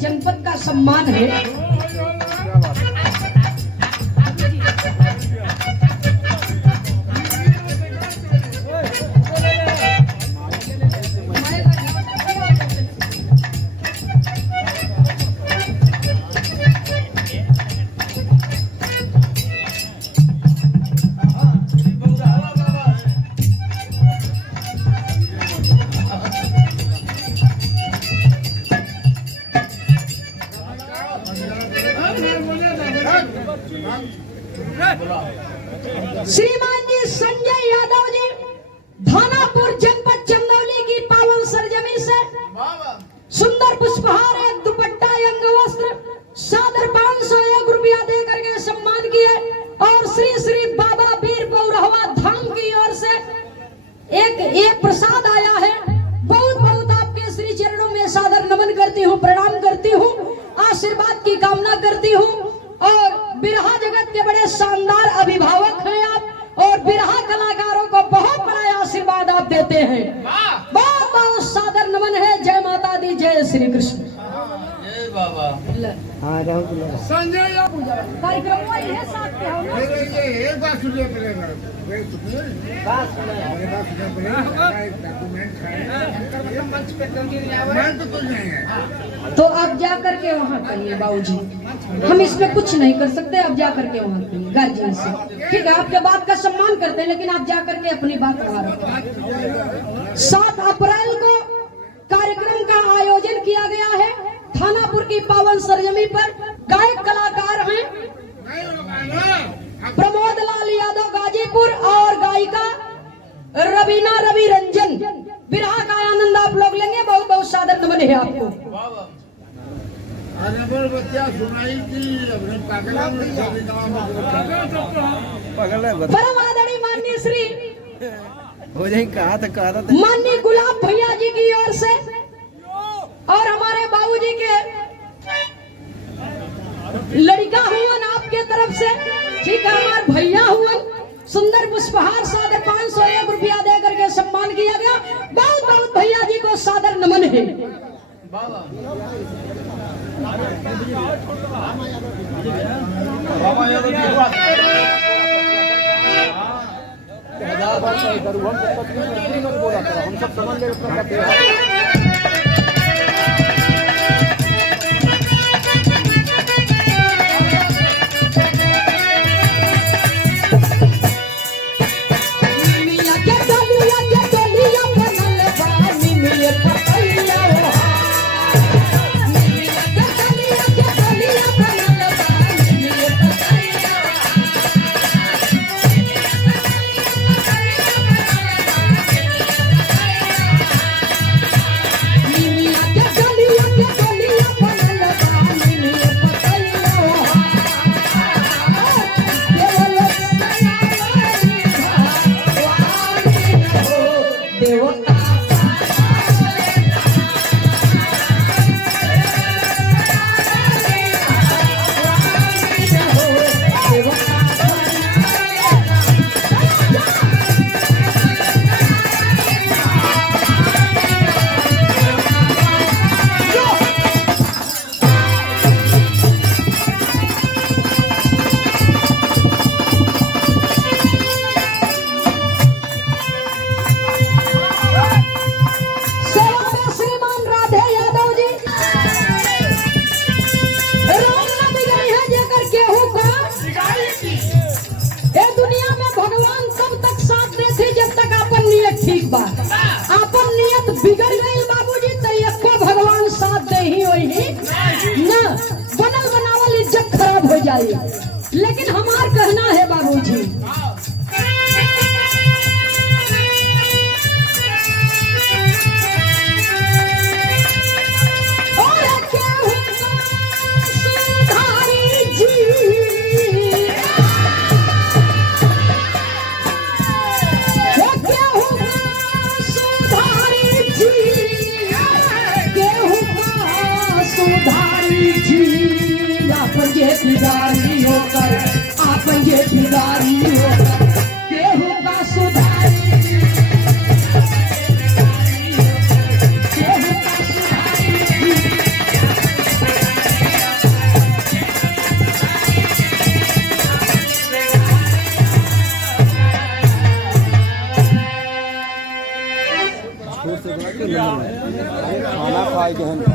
जनपद का सम्मान है। श्रीमान जी संजय यादव जी धानापुर जनपद चंदौली की पावन सरजमी से सुंदर पुष्पहार एक दुपट्टा अंग वस्त्र सादर 501 रुपया दे करके सम्मान किए। और श्री श्री बाबा वीर पौरहवा धाम की ओर से एक प्रसाद आया है। बहुत बहुत आपके श्री चरणों में सादर नमन करती हूँ, प्रणाम करती हूँ, आशीर्वाद की कामना करती हूँ। और बिरहा जगत के बड़े शानदार अभिभावक हैं आप, और बिरहा कलाकारों को बहुत बड़ा आशीर्वाद आप देते हैं। बहुत बहुत सादर नमन है। जय माता दी, जय श्री कृष्ण। जय बाबा। संजय कार्यक्रम वही है साथ के हम एक बात सुनिए पड़ेगा तो आप जा करके वहाँ कहिए बाबूजी, हम इसमें कुछ नहीं कर सकते। आप जा करके वहाँ कहिए गार्जियन से, ठीक है? आपके बात का सम्मान करते हैं, लेकिन आप जा करके अपनी बात वहाँ रखें। 7 अप्रैल को कार्यक्रम का आयोजन किया गया है थानापुर की पावन सरजमी पर। गायक कलाकार हैं प्रमोद लाल यादव गाजीपुर और गायिका रवीना रवि रंजन। बिरहा का आनंद आप लोग लेंगे। बहुत बहुत सादर नमन है आपको। परम आदरणीय माननीय श्री हो जाए कहा था माननीय गुलाब भैया जी की ओर से और हमारे बाबूजी के लड़का हुआ आपके तरफ से, ठीक है? हमारे भैया हुआ सुंदर पुष्पहार सादर 501 रुपया दे करके सम्मान किया गया। बहुत बहुत भैया जी को सादर नमन है। हम सब समझ ले बिगड़ गई बाबूजी तो एको भगवान साथ दे ही वही न बनल बनावल इज्जत खराब हो जाए। लेकिन हमार कहना है बाबूजी, बिगारी होकर आप ये बिगारी होकर केहू का सुधारी केहू का सुधारी के हम